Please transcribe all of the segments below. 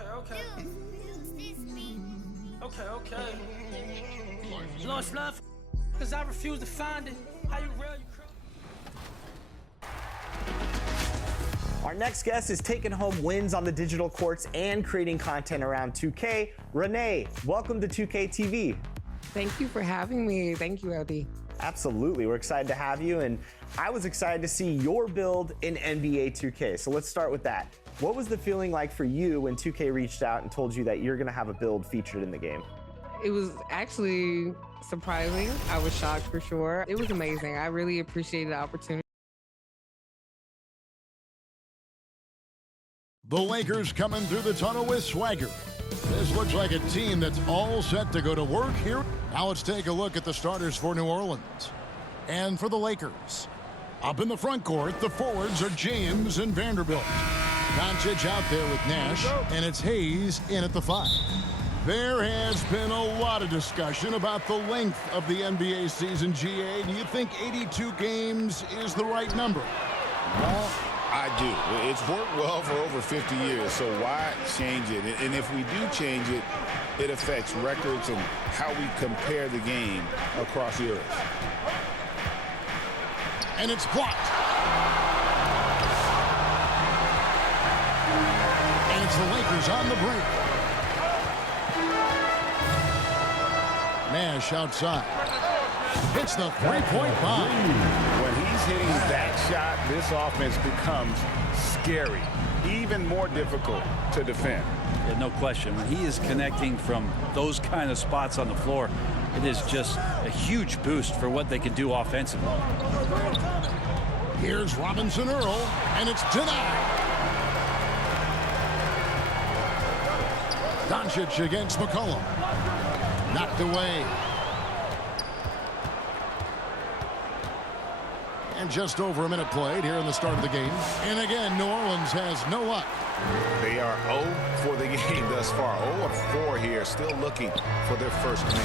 Okay. Okay. Launch love, cause I refuse to find it. How you real, you Our next guest is taking home wins on the digital courts and creating content around 2K. Renee, welcome to 2K TV. Thank you for having me. Thank you, LD. Absolutely, we're excited to have you, and I was excited to see your build in NBA 2K. So let's start with that. What was the feeling like for you when 2K reached out and told you that you're gonna have a build featured in the game? It was actually surprising. I was shocked for sure. It was amazing. I really appreciated the opportunity. The Lakers coming through the tunnel with swagger. This looks like a team that's all set to go to work here. Now let's take a look at the starters for New Orleans. And for the Lakers, up in the front court, the forwards are James and Vanderbilt. Doncic out there with Nash, and it's Hayes in at the 5. There has been a lot of discussion about the length of the NBA season, GA. Do you think 82 games is the right number? Well, I do. It's worked well for over 50 years, so why change it? And if we do change it, it affects records and how we compare the game across the earth. And it's blocked. And it's the Lakers on the break. Nash outside. Hits the three-point bomb. When he's hitting that shot, this offense becomes scary, even more difficult to defend. Yeah, no question. When he is connecting from those kind of spots on the floor, it is just a huge boost for what they can do offensively. Here's Robinson Earl, and it's denied. Doncic against McCollum. Knocked away. And just over a minute played here in the start of the game. And again, New Orleans has no luck. They are 0 for the game thus far. 0 of 4 here, still looking for their first win.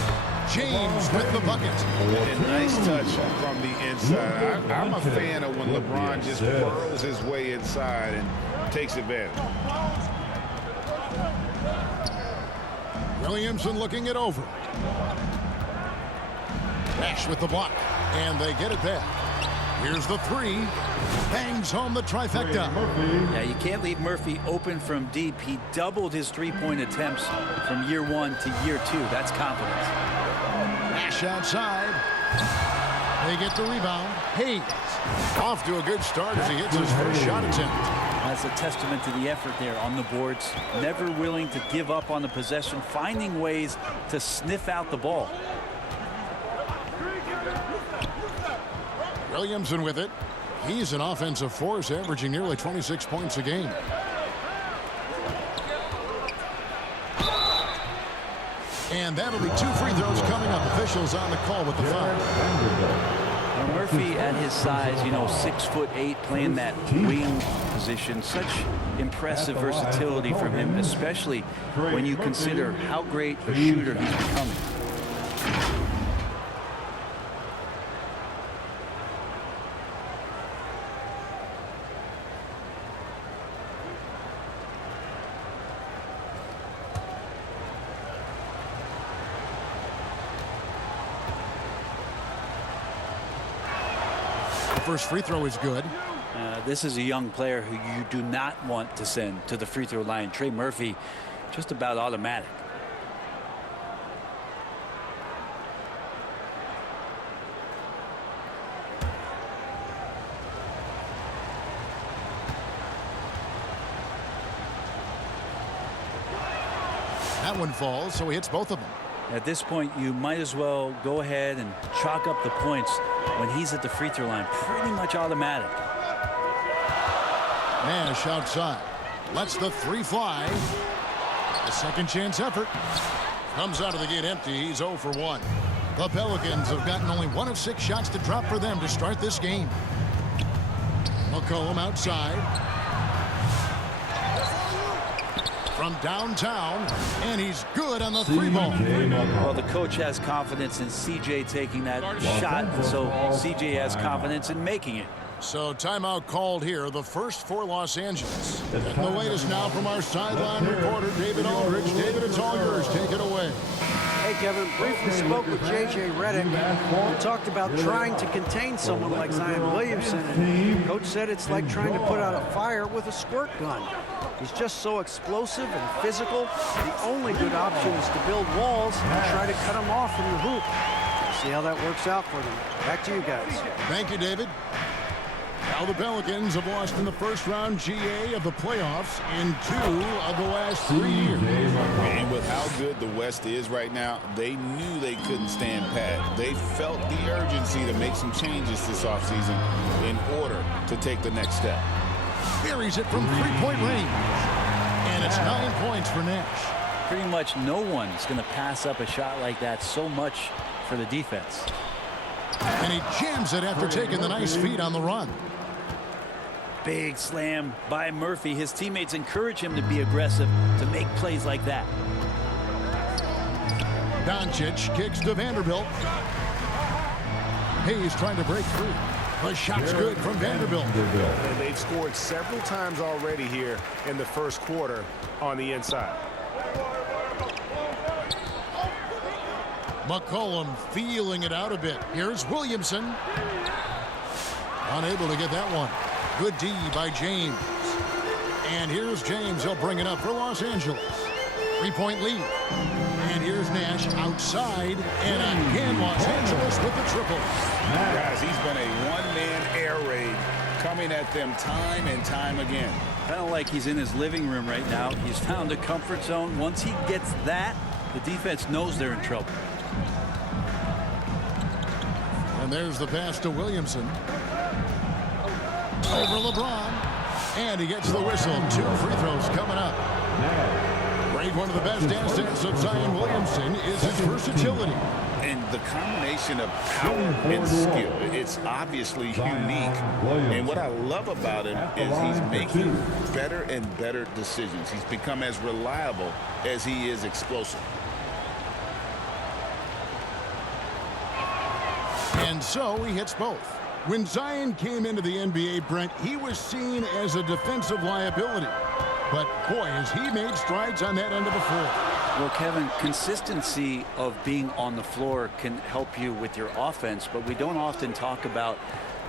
James with the bucket. And nice touch from the inside. I'm a fan of when LeBron just whirls his way inside and takes advantage. Williamson looking it over. Nash with the block. And they get it back. Here's the 3. Bangs home the trifecta. Yeah, you can't leave Murphy open from deep. He doubled his three-point attempts from year 1 to year 2. That's confidence. Nash outside. They get the rebound. Hayes off to a good start as he hits his first shot attempt. That's a testament to the effort there on the boards. Never willing to give up on the possession, finding ways to sniff out the ball. Williamson with it. He's an offensive force, averaging nearly 26 points a game. And that'll be 2 free throws coming up. Officials on the call with the foul. Now Murphy at his size, 6'8", playing that wing position. Such impressive versatility from him, especially when you consider how great a shooter he's becoming. First free throw is good. This is a young player who you do not want to send to the free throw line. Trey Murphy, just about automatic. That one falls, so he hits both of them. At this point, you might as well go ahead and chalk up the points when he's at the free throw line. Pretty much automatic. Nash outside. Lets the 3 fly. A second chance effort. Comes out of the gate empty. He's 0 for 1. The Pelicans have gotten only 1 of 6 shots to drop for them to start this game. McCollum outside. From downtown, and he's good on the 3-ball. Well, the coach has confidence in CJ taking that shot, so CJ has confidence in making it. So timeout called here, the first for Los Angeles. And the latest now from our sideline reporter, David Aldridge. David, it's all yours. Take it away. Hey, Kevin, briefly spoke with J.J. Redick. We talked about trying to contain someone like Zion Williamson, and Coach said it's like trying to put out a fire with a squirt gun. He's just so explosive and physical. The only good option is to build walls and try to cut him off from the hoop. See how that works out for them. Back to you guys. Thank you, David. Now the Pelicans have lost in the first round GA of the playoffs in 2 of the last 3 years. And with how good the West is right now, they knew they couldn't stand pat. They felt the urgency to make some changes this offseason in order to take the next step. Buries it from three-point range. And it's 9 points for Nash. Pretty much no one's going to pass up a shot like that so much for the defense. And he jams it after taking the nice feed on the run. Big slam by Murphy. His teammates encourage him to be aggressive, to make plays like that. Doncic kicks to Vanderbilt. Hayes trying to break through. The shot's good from Vanderbilt. And they've scored several times already here in the first quarter on the inside. McCollum feeling it out a bit. Here's Williamson. Unable to get that one. Good D by James. And here's James. He'll bring it up for Los Angeles. 3-point lead. And here's Nash outside. And again, Los Angeles with the triple. Guys, he's been a one-man air raid coming at them time and time again. Kind of like he's in his living room right now. He's found a comfort zone. Once he gets that, the defense knows they're in trouble. And there's the pass to Williamson. Over LeBron. And he gets the whistle. 2 free throws coming up. One of the best assets of Zion Williamson is his versatility. And the combination of power and skill, it's obviously unique. And what I love about him is he's making better and better decisions. He's become as reliable as he is explosive. And so he hits both. When Zion came into the NBA, Brent, he was seen as a defensive liability. But, boy, has he made strides on that end of the floor. Well, Kevin, consistency of being on the floor can help you with your offense, but we don't often talk about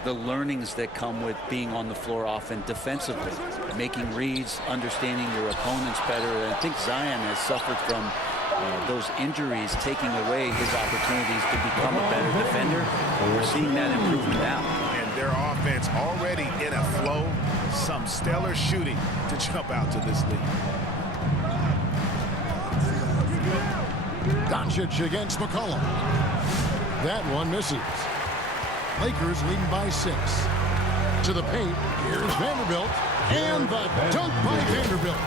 the learnings that come with being on the floor often defensively, making reads, understanding your opponents better. And I think Zion has suffered from those injuries taking away his opportunities to become a better defender. We're seeing that improvement now. And their offense already in a flow. Some stellar shooting to jump out to this lead. Doncic against McCollum. That one misses. Lakers leading by 6. To the paint. Here's Vanderbilt. And the dunk by Vanderbilt.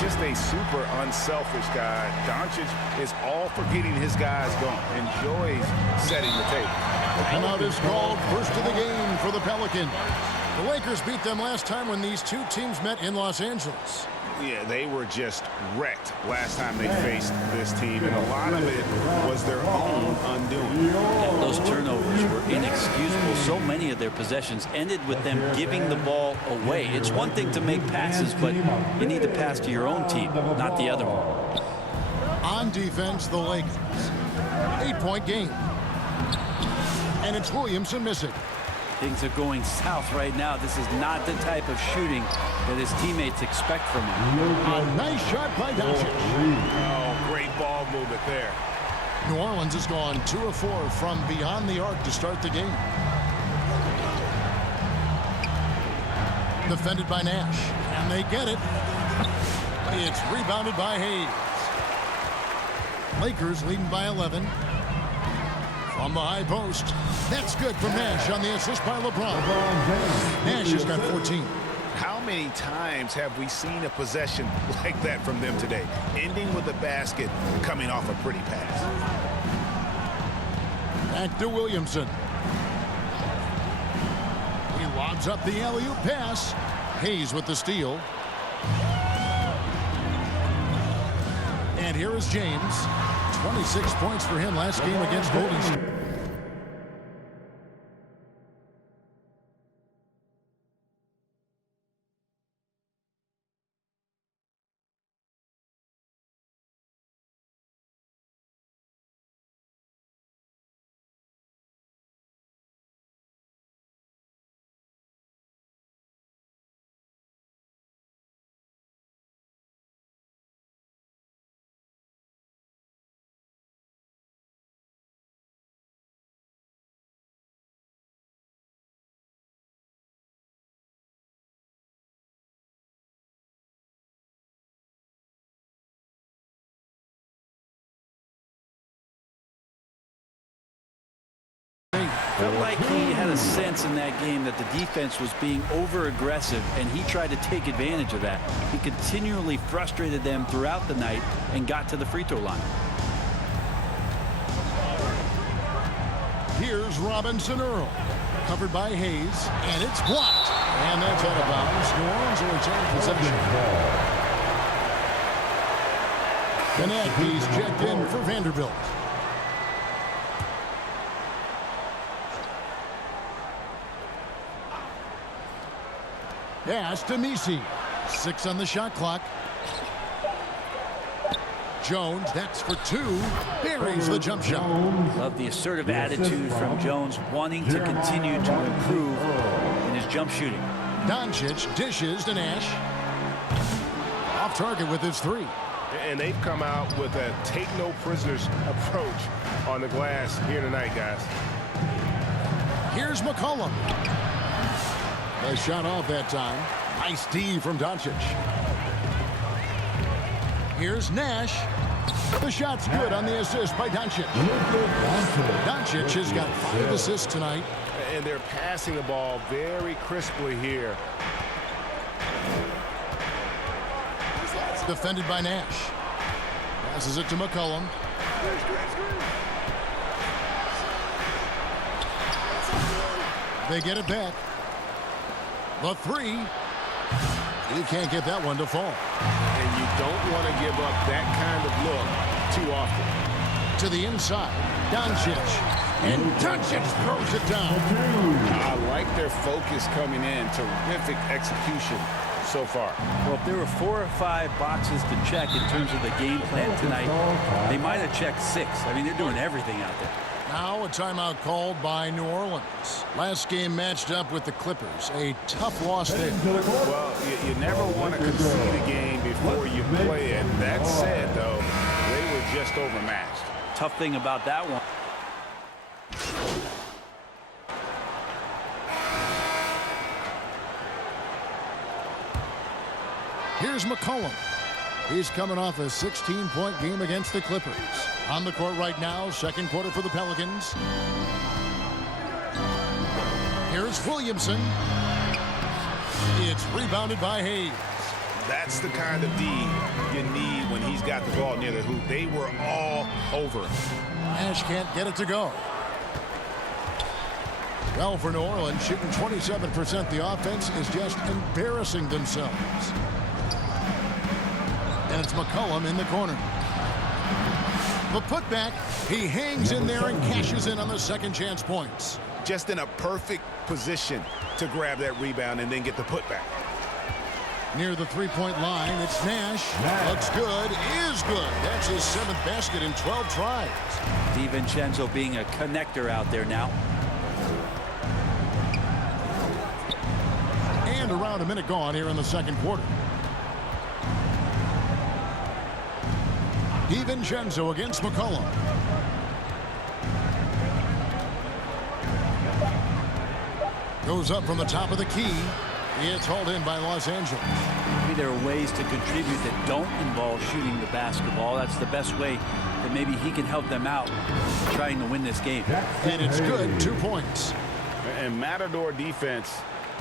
Just a super unselfish guy. Doncic is all for getting his guys going. Enjoys setting the table. Timeout is called. First of the game for the Pelicans. The Lakers beat them last time when these two teams met in Los Angeles. Yeah, they were just wrecked last time they faced this team, and a lot of it was their own undoing. Yeah, those turnovers were inexcusable. So many of their possessions ended with them giving the ball away. It's one thing to make passes, but you need to pass to your own team, not the other one. On defense, the Lakers. 8-point game. And it's Williamson missing. Things are going south right now. This is not the type of shooting that his teammates expect from him. A nice shot by Doncic. Oh, great ball movement there. New Orleans has gone 2 of 4 from beyond the arc to start the game. Defended by Nash. And they get it. It's rebounded by Hayes. Lakers leading by 11. From the high post. That's good from Nash on the assist by LeBron. Nash has got 14. How many times have we seen a possession like that from them today? Ending with a basket, coming off a pretty pass. Back to Williamson. He lobs up the alley-oop pass. Hayes with the steal. And here is James. 26 points for him last game against Golden State. Felt like he had a sense in that game that the defense was being over-aggressive, and he tried to take advantage of that. He continually frustrated them throughout the night and got to the free throw line. Here's Robinson Earl. Covered by Hayes, and it's blocked. And that's out of bounds. New Orleans will retain possession. And Aggies checked in for Vanderbilt. Pass to Messi. 6 on the shot clock. Jones, that's for 2. Buries the jump shot. Love the assertive attitude from Jones, wanting to continue to improve in his jump shooting. Doncic dishes to Nash. Off target with his 3. And they've come out with a take no prisoners approach on the glass here tonight, guys. Here's McCollum. Nice shot off that time. Nice D from Doncic. Here's Nash. The shot's good on the assist by Doncic. Doncic has got 5 assists tonight. And they're passing the ball very crisply here. Defended by Nash. Passes it to McCollum. They get it back. The 3. He can't get that one to fall. And you don't want to give up that kind of look too often. To the inside. Doncic. And Doncic throws it down. I like their focus coming in. Terrific execution so far. Well, if there were 4 or 5 boxes to check in terms of the game plan tonight, they might have checked 6. I mean, they're doing everything out there. Now a timeout called by New Orleans. Last game matched up with the Clippers. A tough loss there. Well, you never want to concede a game before you play it. That said, though, they were just overmatched. Tough thing about that one. Here's McCollum. He's coming off a 16-point game against the Clippers. On the court right now, second quarter for the Pelicans. Here's Williamson. It's rebounded by Hayes. That's the kind of D you need when he's got the ball near the hoop. They were all over him. Nash can't get it to go. Well, for New Orleans, shooting 27%, the offense is just embarrassing themselves. And it's McCollum in the corner. The putback, he hangs in there and cashes in on the second chance points. Just in a perfect position to grab that rebound and then get the putback. Near the three-point line, it's Nash. Looks good, is good. That's his 7th basket in 12 tries. DiVincenzo being a connector out there now. And around a minute gone here in the second quarter. DiVincenzo against McCollum. Goes up from the top of the key. It's hauled in by Los Angeles. Maybe there are ways to contribute that don't involve shooting the basketball. That's the best way that maybe he can help them out trying to win this game. And it's good, 2 points. And Matador defense,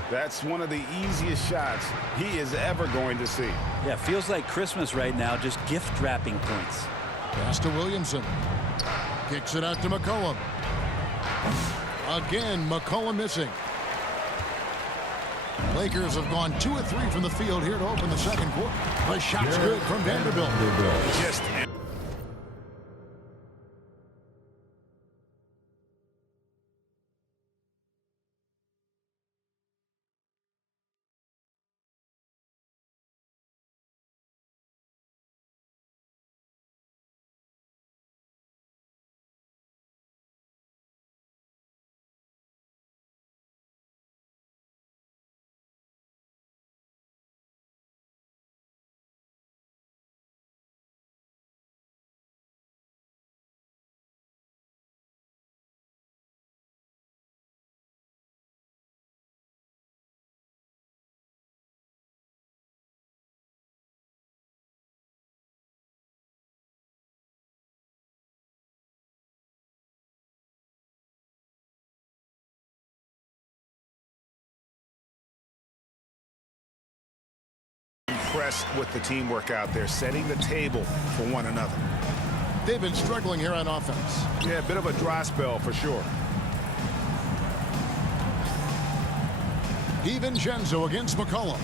that's one of the easiest shots he is ever going to see. Yeah, feels like Christmas right now, just gift wrapping points. Pass to Williamson. Kicks it out to McCollum. Again, McCollum missing. Lakers have gone 2 of 3 from the field here to open the second quarter. The shot's good from Vanderbilt. Just impressed with the teamwork out there, setting the table for one another. They've been struggling here on offense. Yeah, a bit of a dry spell for sure. DiVincenzo against McCollum.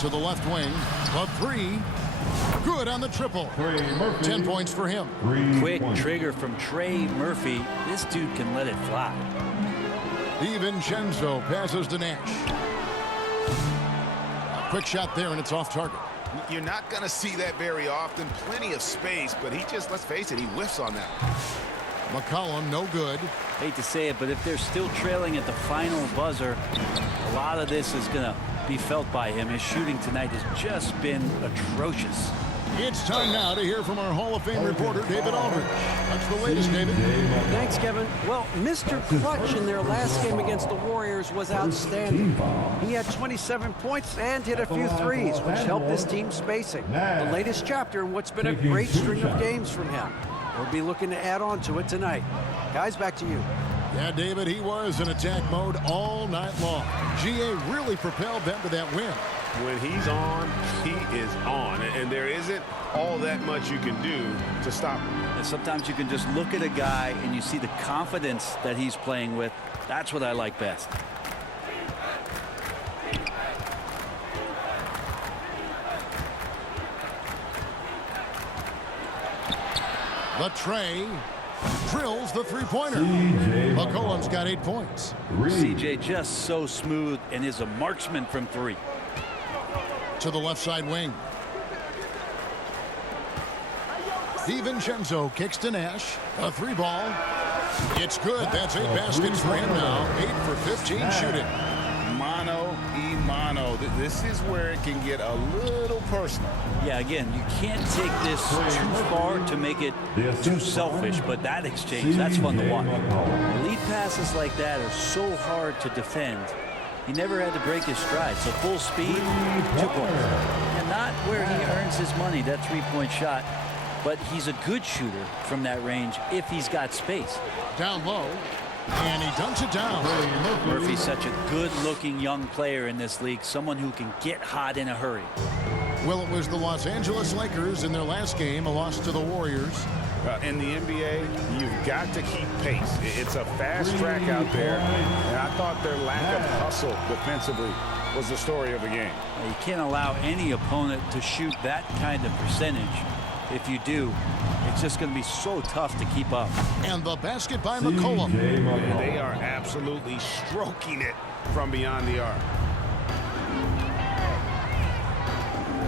To the left wing. A three. Good on the triple. 10 points for him. Quick trigger from Trey Murphy. This dude can let it fly. DiVincenzo passes to Nash. A quick shot there, and it's off target. You're not going to see that very often. Plenty of space, but he just, let's face it, he whiffs on that. McCollum, no good. Hate to say it, but if they're still trailing at the final buzzer, a lot of this is going to be felt by him. His shooting tonight has just been atrocious. It's time now to hear from our Hall of Fame reporter, David Aldridge. That's the latest, David. Thanks, Kevin. Well, Mr. Clutch in their last game against the Warriors was outstanding. He had 27 points and hit a few threes, which helped his team spacing. The latest chapter in what's been a great string of games from him. We'll be looking to add on to it tonight. Guys, back to you. Yeah, David, he was in attack mode all night long. GA really propelled them to that win. When he's on, he is on. And there isn't all that much you can do to stop him. And sometimes you can just look at a guy and you see the confidence that he's playing with. That's what I like best. The Trey drills the three-pointer. McCollum's got 8 points. CJ just so smooth and is a marksman from three. To the left side wing. DiVincenzo kicks to Nash. A three ball. It's good. That's 8 baskets for him now. 8 for 15 shooting. Mano y mano. This is where it can get a little personal. Yeah, again, you can't take this too far to make it too selfish, but that exchange, that's fun to watch. Lead passes like that are so hard to defend. He never had to break his stride, so full speed, 2 points. And not where he earns his money, that three-point shot, but he's a good shooter from that range if he's got space. Down low, and he dunks it down. Murphy's such a good-looking young player in this league, someone who can get hot in a hurry. Well, it was the Los Angeles Lakers in their last game, a loss to the Warriors. In the NBA, you've got to keep pace. It's a fast track out there, and I thought their lack of hustle defensively was the story of the game. You can't allow any opponent to shoot that kind of percentage. If you do, it's just going to be so tough to keep up. And the basket by McCollum. They are absolutely stroking it from beyond the arc.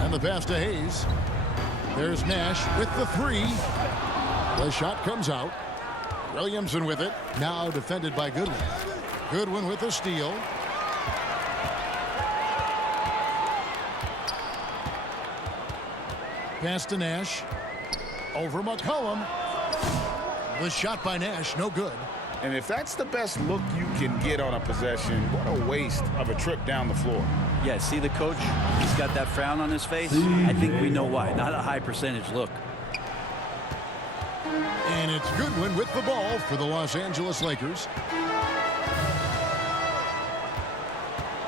And the pass to Hayes. There's Nash with the three. The shot comes out. Williamson with it. Now defended by Goodwin. Goodwin with the steal. Pass to Nash. Over McCollum. The shot by Nash, no good. And if that's the best look you can get on a possession, what a waste of a trip down the floor. Yeah, see the coach? He's got that frown on his face. I think we know why. Not a high percentage look. And it's Goodwin with the ball for the Los Angeles Lakers.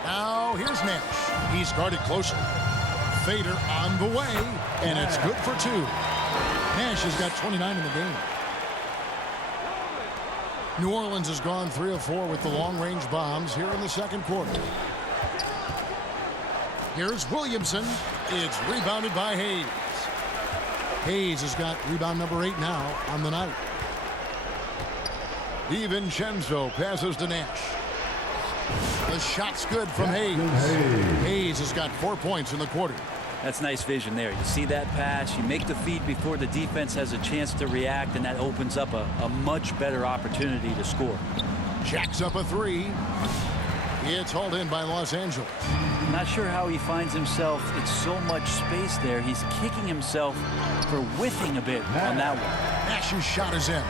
Now here's Nash. He's guarded closely. Fader on the way, and it's good for 2. Nash has got 29 in the game. New Orleans has gone 3 of 4 with the long-range bombs here in the second quarter. Here's Williamson. It's rebounded by Hayes. Hayes has got rebound number 8 now on the night. DiVincenzo passes to Nash. The shot's good from Hayes. Hayes has got 4 points in the quarter. That's nice vision there. You see that pass, you make the feed before the defense has a chance to react, and that opens up a much better opportunity to score. Jacks up a 3. It's hauled in by Los Angeles. Not sure how he finds himself. It's so much space there. He's kicking himself for whiffing a bit on that one. Nash's shot is in.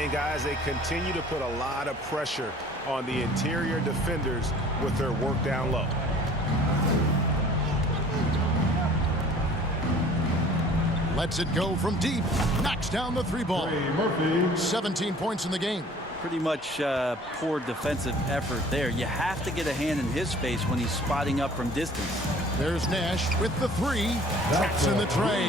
And guys, they continue to put a lot of pressure on the interior defenders with their work down low. Lets it go from deep. Knocks down the three ball. 17 points in the game. Pretty much poor defensive effort there. You have to get a hand in his face when he's spotting up from distance. There's Nash with the three. Traps in the tray.